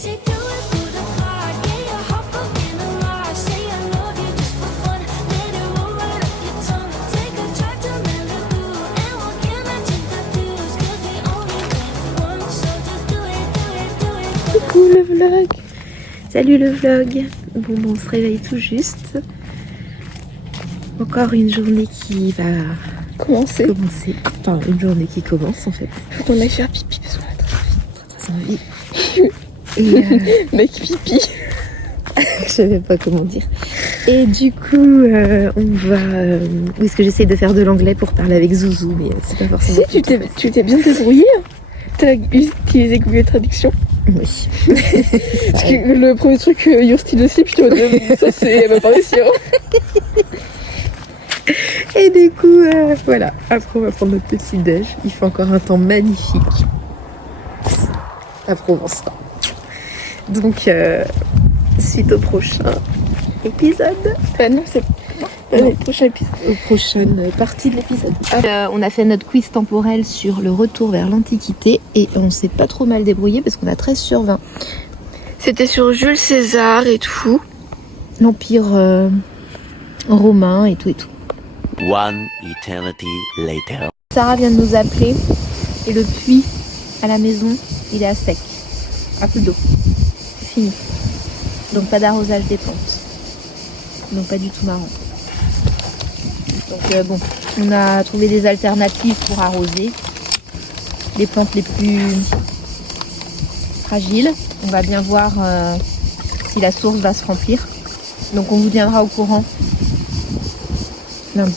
Coucou le vlog. Salut le vlog. Bon, on se réveille tout juste. Encore une journée qui va commencer. Enfin, une journée qui commence en fait. Faut qu'on aille faire pipi parce qu'on a Très envie. Et mec pipi. je savais pas comment dire. Et du coup, on va. Où est-ce que j'essaie de faire de l'anglais pour parler avec Zouzou, mais c'est pas forcément. Si, tu t'es bien débrouillée. Hein. T'as utilisé Google Traduction. Oui. Parce que le premier truc, Your Still Asleep, je te vois, ça c'est. Elle va pas réussir. Et du coup, voilà. Après, on va prendre notre petit déj. Il fait encore un temps magnifique à Provence. Donc, suite au prochain épisode. Non, c'est. Allez, prochain épisode. Aux prochaines parties de l'épisode. On a fait notre quiz temporel sur le retour vers l'Antiquité et on s'est pas trop mal débrouillé parce qu'on a 13 sur 20. C'était sur Jules César et tout. L'Empire romain et tout et tout. One eternity later. Sarah vient de nous appeler et le puits à la maison, il est à sec. Un peu d'eau. C'est fini. Donc pas d'arrosage des plantes. Donc pas du tout marrant. Donc bon, on a trouvé des alternatives pour arroser les plantes les plus fragiles. On va bien voir si la source va se remplir. Donc on vous tiendra au courant lundi.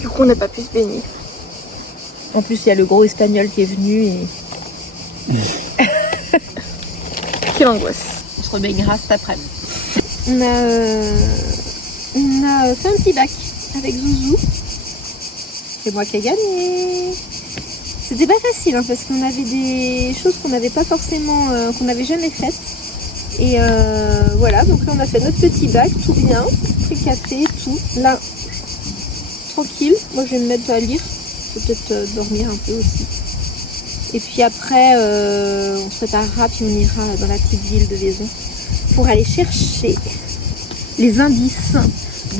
Du coup, on n'a pas pu se baigner. En plus, il y a le gros espagnol qui est venu et Quelle angoisse. on se rebaignera cet après-midi. On a fait un petit bac avec Zouzou. C'est moi qui ai gagné. C'était pas facile hein, parce qu'on avait des choses qu'on n'avait pas forcément, qu'on n'avait jamais faites. Et voilà, donc là on a fait notre petit bac, tout bien, très café, tout. Là, tranquille, moi je vais me mettre à lire, je vais peut-être dormir un peu aussi. Et puis après, on se préparera, puis on ira dans la petite ville de Vaison pour aller chercher les indices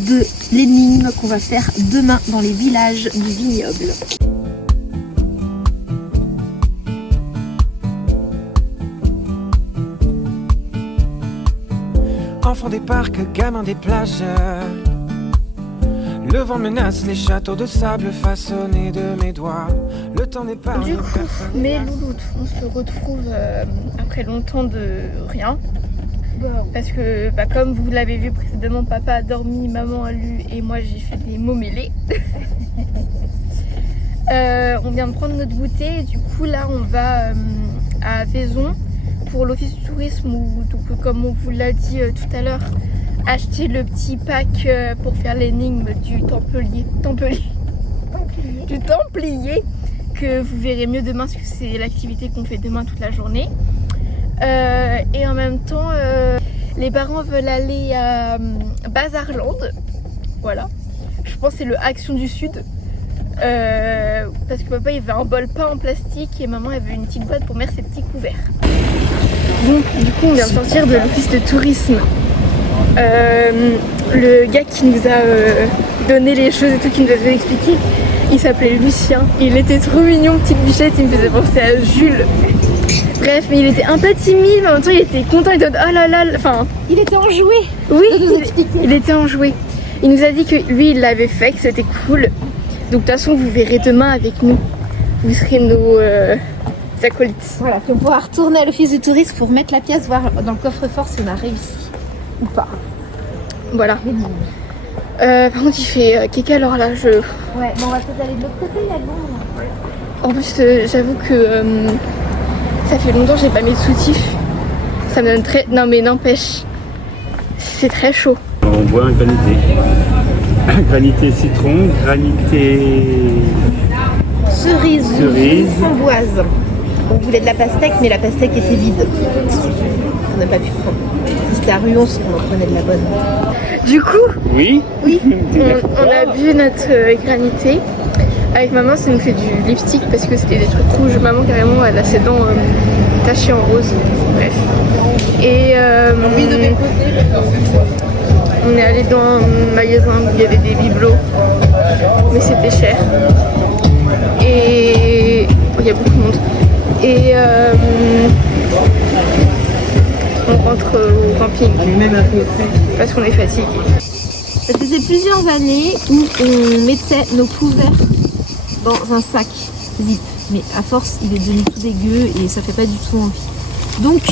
de l'énigme qu'on va faire demain dans les villages du vignoble. Enfants des parcs, gamins des plages. Le vent menace les châteaux de sable façonnés de mes doigts. Le temps n'est pas. Du coup, mes louloutes, on se retrouve après longtemps de rien. Parce que, comme vous l'avez vu précédemment, papa a dormi, maman a lu et moi j'ai fait des mots mêlés. On vient de prendre notre goûter et du coup là on va à Vaison pour l'office du tourisme où, donc, comme on vous l'a dit tout à l'heure, acheter le petit pack pour faire l'énigme du Templier que vous verrez mieux demain parce que c'est l'activité qu'on fait demain toute la journée. Et en même temps, les parents veulent aller à Bazarland. Voilà. Je pense que c'est le Action du Sud. Parce que papa il veut un bol pain en plastique et maman elle veut une petite boîte pour mettre ses petits couverts. Donc du coup on vient de sortir de l'office de tourisme. Le gars qui nous a donné les choses et tout, qui nous a expliqué, il s'appelait Lucien. Il était trop mignon, petite bichette, il me faisait penser à Jules. Bref, mais il était un peu timide, mais en même temps il était content, il était oh là là, enfin... Il était enjoué. Oui, il était enjoué. Il nous a dit que lui il l'avait fait, que c'était cool. Donc de toute façon vous verrez demain avec nous. Vous serez nos acolytes. Voilà, puis on pourra retourner à l'office du tourisme pour mettre la pièce, voir dans le coffre-fort si on a réussi ou pas. Voilà. Par contre il fait caca alors là je... Ouais, bon on va peut-être aller de l'autre côté, il y a de l'ombre. En plus j'avoue que ça fait longtemps que j'ai pas mis de soutif. Ça me donne très... Non mais n'empêche, c'est très chaud. On boit un granité. Granité citron, granité Cerise. Framboise. On voulait de la pastèque, mais la pastèque était vide. On n'a pas pu prendre. C'était à Ruon, on en prenait de la bonne. Du coup, Oui. on a bu notre granité. Avec maman, ça nous fait du lipstick parce que c'était des trucs rouges. Maman, carrément, elle a ses dents tachées en rose. Bref. Et on est allé dans un magasin où il y avait des bibelots, mais c'était cher. Et il y a beaucoup de monde. Et on rentre au camping parce qu'on est fatigué. Ça faisait plusieurs années où on mettait nos couverts dans un sac zip. Mais à force, il est devenu tout dégueu et ça fait pas du tout envie. Donc,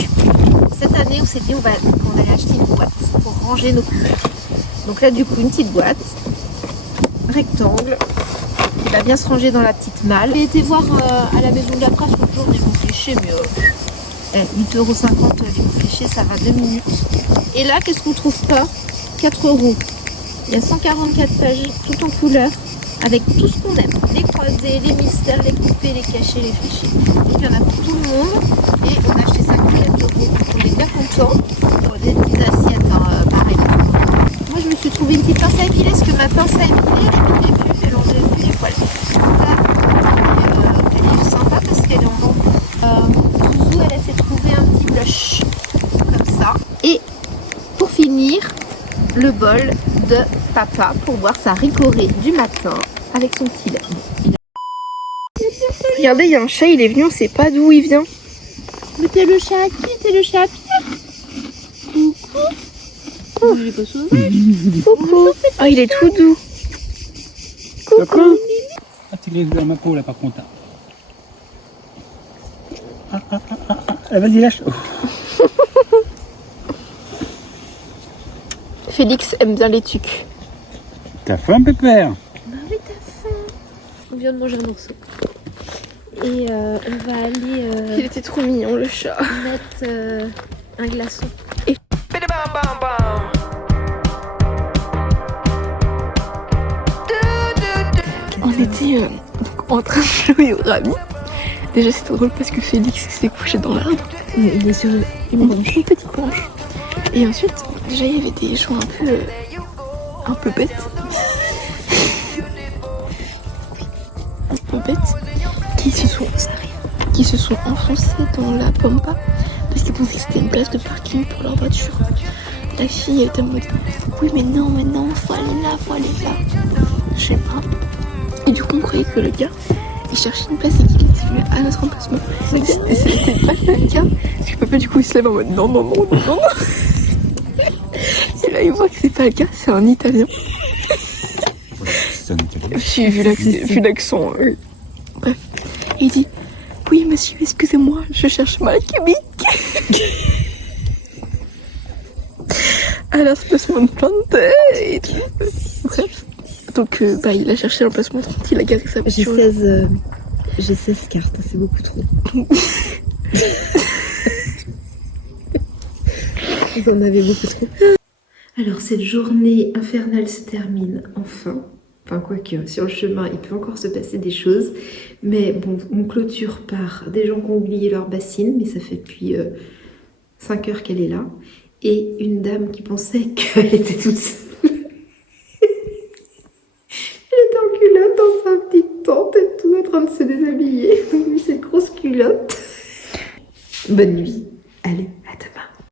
cette année, on s'est dit qu'on allait acheter une boîte pour ranger nos couverts. Donc là, du coup, une petite boîte, rectangle, qui va bien se ranger dans la petite malle. J'ai été voir à la maison de la presse l'autre jour des mots fléchés, mais 8,50 € les mots fléchés, ça va 2 minutes. Et là, qu'est-ce qu'on trouve pas? 4 €. Il y a 144 pages, tout en couleur, avec tout ce qu'on aime. Les croisés, les mystères, les coupés, les cachés, les fléchés. Donc il y en a pour tout le monde. Et on a acheté ça pour 4 €. On est bien contents. Pour des petites assiettes, pareil. Moi je me suis trouvé une petite pince à épiler, parce que ma pince à épiler, je ne l'ai plus, elle enlève plus les poils. Là, elle est sympa parce qu'elle est en bambou. Zouzou, elle s'est trouvé un petit blush, comme ça. Et pour finir, le bol de papa pour boire sa ricorée du matin avec son petit lait. Regardez, il y a un chat, il est venu, on sait pas d'où il vient. Mais t'es le chat à qui? T'es le chat à Pierre? Coucou. Il est pas sauvage. Coucou. Ah, il est tout doux. Coucou. Ah, tu l'as dans ma peau là par contre. Vas-y, lâche. Félix aime bien les tucs. T'as faim, Pépère? Bah oui, t'as faim. On vient de manger un morceau. Et on va aller Il était trop mignon, le chat. mettre un glaçon. On était en train de jouer au rami. Déjà c'était drôle parce que Félix s'est couché dans l'arbre. Il est sur une branche. Une petite branche. Et ensuite, déjà il y avait des gens un peu bêtes. Qui se sont enfoncés dans la pampa parce qu'ils pensaient que c'était une place de parking pour leur voiture. La fille était en mode oui mais non, faut aller là. Je sais pas. Et du coup on croyait que le gars il cherchait une place et qu'il était venu à notre emplacement. Et c'était pas le cas. Parce que papa du coup il se lève en mode non. Et là il voit que c'est pas le cas, c'est un Italien. C'est un Italien. J'ai vu l'accent. Bref. Et il dit oui monsieur, excusez-moi, je cherche ma Québec. À l'emplacement de Plante et tout. Bref. Donc il a cherché l'emplacement tranquille, il a garé sa voiture. J'ai 16 cartes, c'est beaucoup trop. Vous en avez beaucoup trop. Alors cette journée infernale se termine enfin. Enfin quoique, sur le chemin, il peut encore se passer des choses. Mais bon, on clôture par des gens qui ont oublié leur bassine, mais ça fait depuis 5 heures qu'elle est là. Et une dame qui pensait qu'elle était toute seule. Elle était en culotte dans sa petite tente et tout, en train de se déshabiller. Donc, cette grosse culotte. Bonne nuit. Allez, à demain.